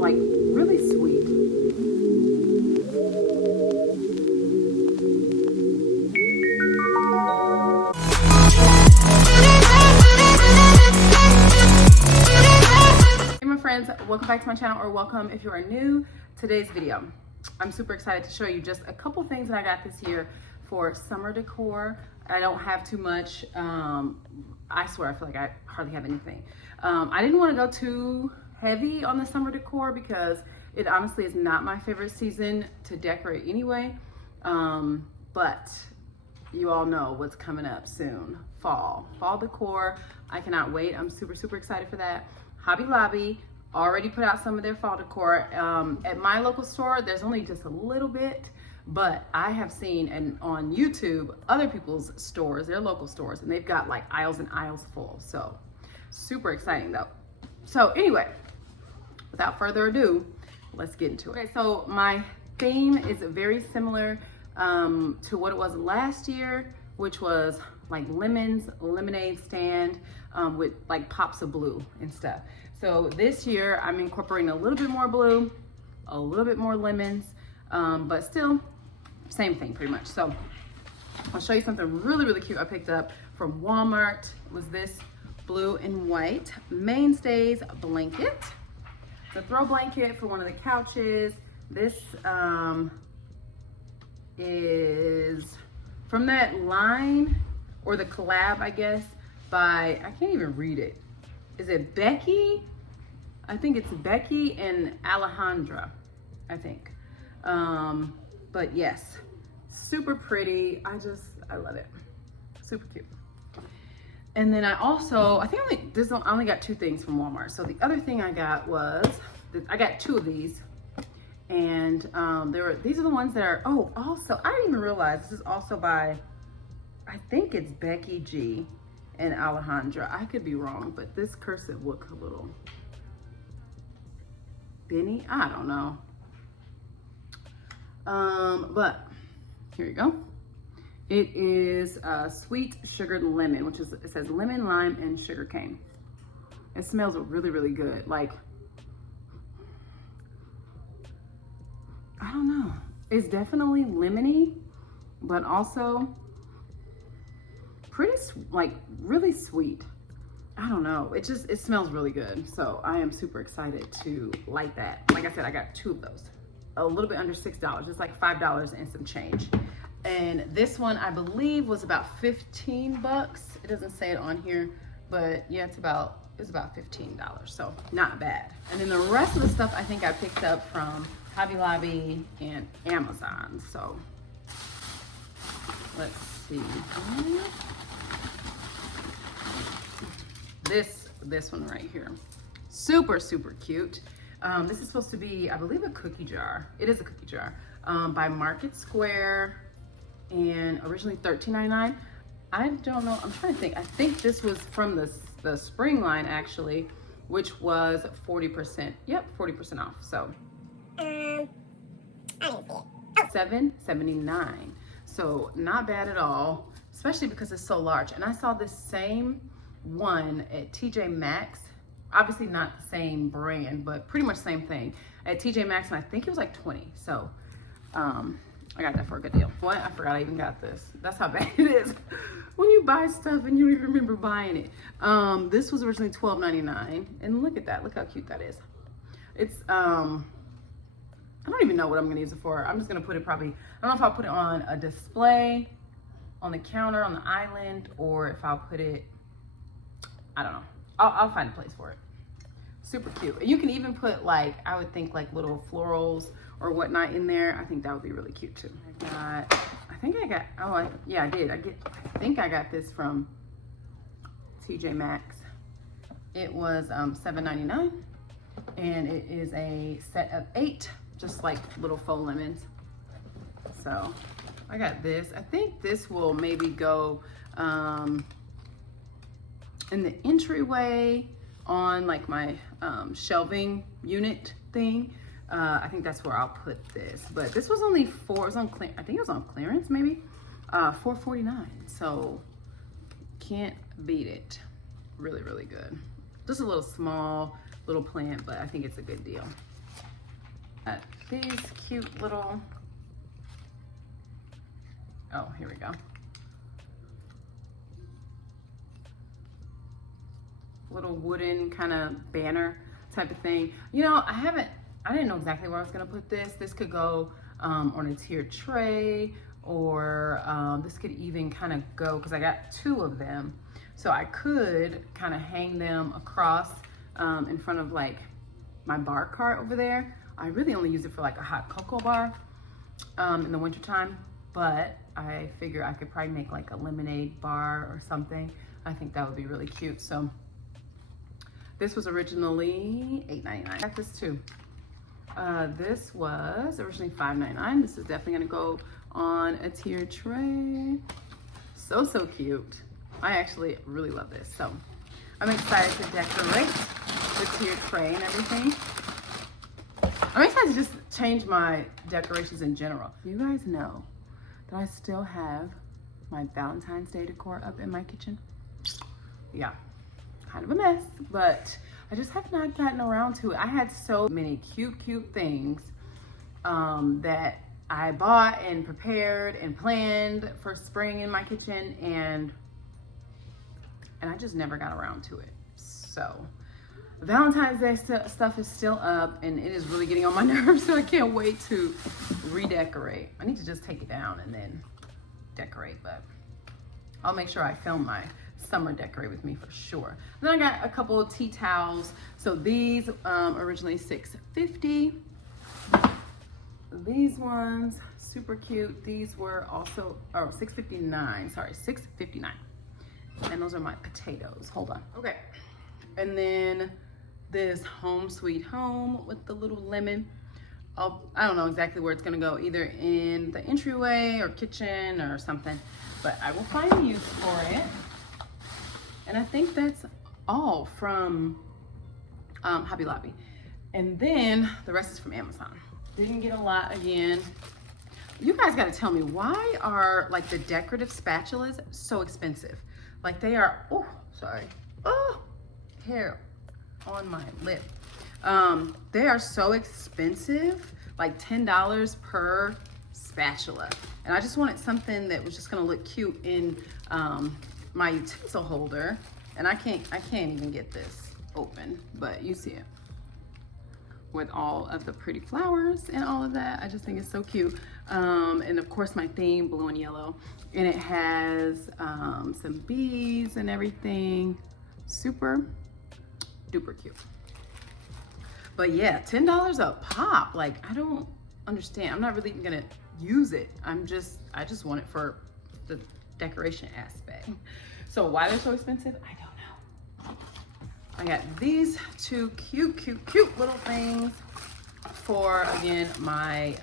like really sweet. Hey my friends, welcome back to my channel, or welcome if you are new. Today's video, I'm super excited to show you just a couple things that I got this year for summer decor. I don't have too much. I swear I feel like I hardly have anything. I didn't want to go too heavy on the summer decor because it honestly is not my favorite season to decorate anyway. But you all know what's coming up soon. Fall decor. I cannot wait. I'm super excited for that. Hobby Lobby already put out some of their fall decor. At my local store, there's only just a little bit, but I have seen on YouTube other people's stores, their local stores, and they've got like aisles and aisles full. So super exciting though. So anyway, without further ado, let's get into it. Okay, so my theme is very similar to what it was last year, which was like lemonade stand with like pops of blue and stuff. So this year I'm incorporating a little bit more blue, a little bit more lemons, but still same thing pretty much. So I'll show you something really cute I picked up from Walmart. It was this blue and white Mainstays blanket. It's a throw blanket for one of the couches. This is from that line, or the collab, I guess, by, I can't even read it. Is it Becky? I think it's Becky and Alejandra, I think. But yes, super pretty. I love it. Super cute. And then I only got two things from Walmart. So the other thing I got was, I got two of these. And these are the ones that are, oh, also, I didn't even realize this is also by, I think it's Becky G and Alejandra. I could be wrong, but this cursive look a little Benny, I don't know. But here you go. It is sweet sugared lemon, which is, it says lemon, lime, and sugar cane. It smells really good. Like, I don't know. It's definitely lemony, but also pretty, like really sweet. I don't know. It smells really good. So I am super excited to light that. Like I said, I got two of those. A little bit under $6. It's like $5 and some change. And this one, I believe, was about 15 bucks. It doesn't say it on here, but yeah, it's about $15. So not bad. And then the rest of the stuff I think I picked up from Hobby Lobby and Amazon. So let's see. This one right here, super cute. This is supposed to be, I believe, a cookie jar. It is a cookie jar by Market Square, and originally $13.99. I don't know, I'm trying to think. I think this was from the spring line actually, which was 40%. Yep, 40% off. So I didn't see it. Oh. $7.79. So not bad at all, especially because it's so large. And I saw this same one at TJ Maxx. Obviously not the same brand, but pretty much same thing at TJ Maxx, and I think it was like 20. So I got that for a good deal. What? I forgot I even got this. That's how bad it is when you buy stuff and you don't even remember buying it. This was originally $12.99, and look at that. Look how cute that is. It's I don't even know what I'm gonna use it for. I'm just gonna put it probably, I don't know if I'll put it on a display on the counter on the island, or if I'll put it, I don't know. I'll find a place for it. Super cute. You can even put, like, I would think like little florals or whatnot in there. I think that would be really cute too. I think I got this from TJ Maxx. It was $7.99, and it is a set of 8, just like little faux lemons. So I got this. I think this will maybe go in the entryway on like my shelving unit thing. I think that's where I'll put this. But this was only I think it was on clearance maybe, $4.49. So can't beat it. Really good. Just a little small little plant, but I think it's a good deal. These cute little, oh, here we go. Little wooden kind of banner type of thing. You know, I didn't know exactly where I was gonna put this. This could go on a tiered tray, or this could even kind of go, because I got 2 of them. So I could kind of hang them across in front of like my bar cart over there. I really only use it for like a hot cocoa bar in the wintertime, but I figure I could probably make like a lemonade bar or something. I think that would be really cute. So this was originally $8.99. I got this too. This was originally $5.99. This is definitely gonna go on a tiered tray. So cute. I actually really love this. So I'm excited to decorate the tiered tray and everything. I'm excited to just change my decorations in general. You guys know that I still have my Valentine's Day decor up in my kitchen. Yeah, kind of a mess, but I just have not gotten around to it. I had so many cute things that I bought and prepared and planned for spring in my kitchen, and I just never got around to it. So Valentine's Day stuff is still up, and it is really getting on my nerves, so I can't wait to redecorate. I need to just take it down and then decorate, but I'll make sure I film my summer decorate with me for sure. And then I got a couple of tea towels. So these originally $6.50. These ones super cute. These were also $6.59. Sorry, $6.59. And those are my potatoes. Hold on. Okay. And then this Home Sweet Home with the little lemon. I don't know exactly where it's gonna go, either in the entryway or kitchen or something, but I will find a use for it. And I think that's all from Hobby Lobby. And then the rest is from Amazon. Didn't get a lot again. You guys gotta tell me, why are like the decorative spatulas so expensive? Like they are, oh, sorry. Oh, hair on my lip. They are so expensive, like $10 per spatula. And I just wanted something that was just gonna look cute in my utensil holder. And I can't even get this open, but you see it with all of the pretty flowers and all of that. I just think it's so cute. And of course my theme, blue and yellow. And it has some bees and everything. Super duper cute. But yeah, $10 a pop. Like, I don't understand. I'm not really even gonna use it. I just want it for the decoration aspect. So why they're so expensive, I don't know. I got these 2 cute little things for, again, my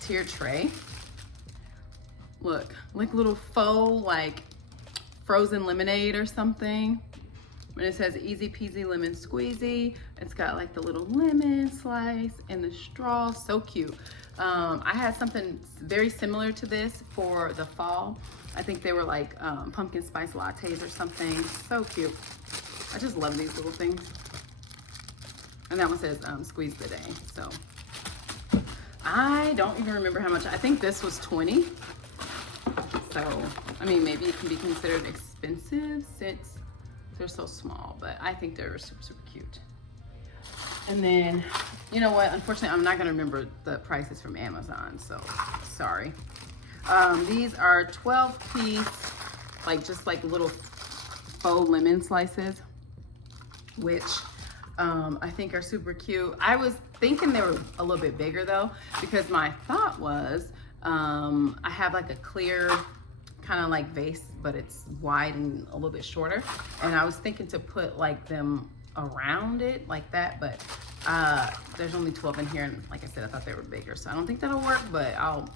tiered tray. Look, like little faux, like frozen lemonade or something. And it says easy peasy lemon squeezy. It's got like the little lemon slice and the straw, so cute. I had something very similar to this for the fall. I think they were like pumpkin spice lattes or something. So cute. I just love these little things. And that one says squeeze the day. So I don't even remember how much. I think this was 20. So, I mean, maybe it can be considered expensive since they're so small, but I think they're super cute. And then, you know what? Unfortunately, I'm not gonna remember the prices from Amazon, so sorry. These are 12-piece, like just like little faux lemon slices, which I think are super cute. I was thinking they were a little bit bigger though, because my thought was, I have like a clear kind of like vase, but it's wide and a little bit shorter. And I was thinking to put like them around it like that, but there's only 12 in here, and like I said, I thought they were bigger, so I don't think that'll work, but I'll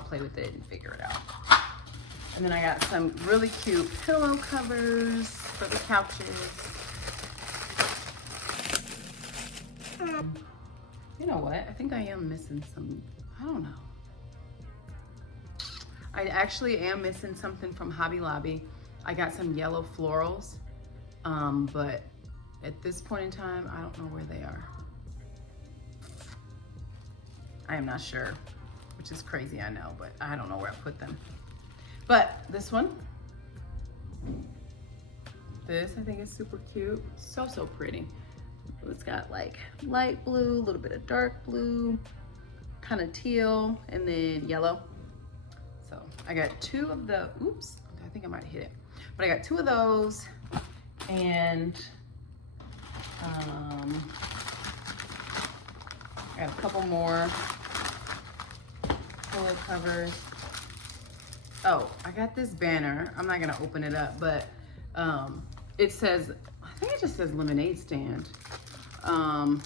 play with it and figure it out. And then I got some really cute pillow covers for the couches. You know what? I think I am missing some, I don't know. I actually am missing something from Hobby Lobby. I got some yellow florals, but at this point in time, I don't know where they are. I am not sure, which is crazy, I know, but I don't know where I put them. But this one, this I think is super cute. So, so pretty. It's got like light blue, a little bit of dark blue, kind of teal, and then yellow. So I got two of the, oops, I think I might hit it. But I got two of those, and I got a couple more pillow covers. Oh, I got this banner. I'm not gonna open it up, but it says, I think it just says lemonade stand.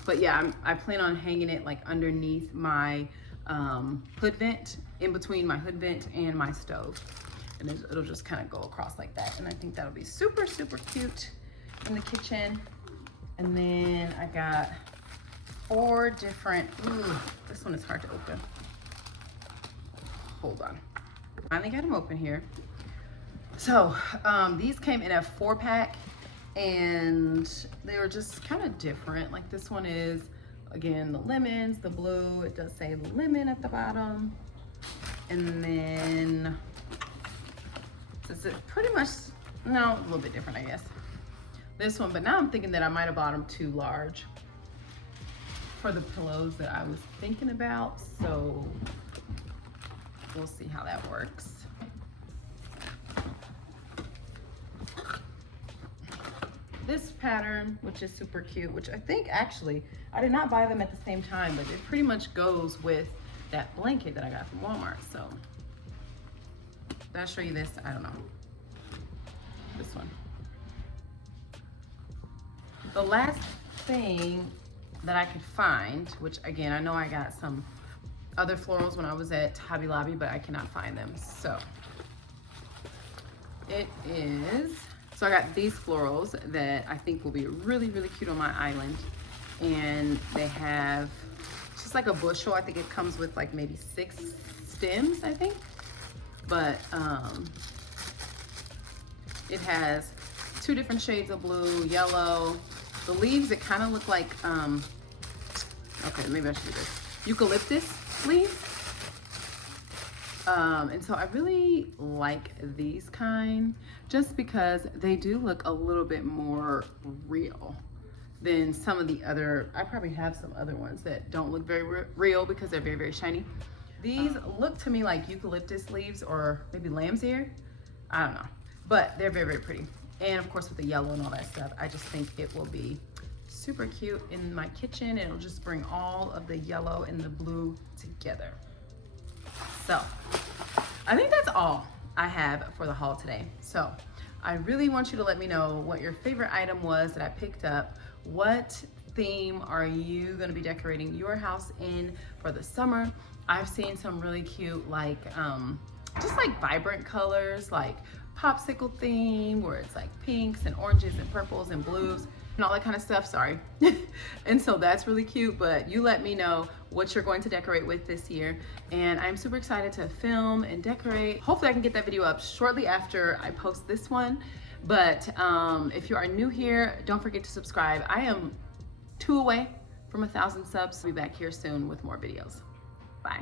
But yeah, I plan on hanging it like underneath my hood vent, in between my hood vent and my stove. And it'll just kind of go across like that. And I think that'll be super, super cute in the kitchen. And then I got 4 different, ooh, this one is hard to open. Hold on. Finally got them open here. So these came in a 4-pack. And they were just kind of different. Like this one is, again, the lemons, the blue. It does say lemon at the bottom. And then, this is pretty much, no, a little bit different, I guess. This one, but now I'm thinking that I might have bought them too large for the pillows that I was thinking about. So we'll see how that works. This pattern, which is super cute, which I think actually, I did not buy them at the same time, but it pretty much goes with that blanket that I got from Walmart. So, did I show you this? I don't know. This one. The last thing that I could find, which again, I know I got some other florals when I was at Hobby Lobby, but I cannot find them. So, it is, so I got these florals that I think will be really, really cute on my island. And they have just like a bushel. I think it comes with like maybe 6 stems, I think. But it has 2 different shades of blue, yellow. The leaves, it kind of look like, okay, maybe I should do this. Eucalyptus leaves. And so I really like these kind just because they do look a little bit more real than some of the other, I probably have some other ones that don't look very real because they're very, very shiny. These look to me like eucalyptus leaves or maybe lamb's ear. I don't know, but they're very, very pretty. And of course with the yellow and all that stuff, I just think it will be super cute in my kitchen. It'll just bring all of the yellow and the blue together. So I think that's all I have for the haul today. So I really want you to let me know what your favorite item was that I picked up. What theme are you gonna be decorating your house in for the summer? I've seen some really cute, like, just like vibrant colors, like popsicle theme, where it's like pinks and oranges and purples and blues and all that kind of stuff, sorry. And so that's really cute, but you let me know what you're going to decorate with this year. And I'm super excited to film and decorate. Hopefully I can get that video up shortly after I post this one. But if you are new here, don't forget to subscribe. I am 2 away from 1,000 subs. I'll be back here soon with more videos. Bye.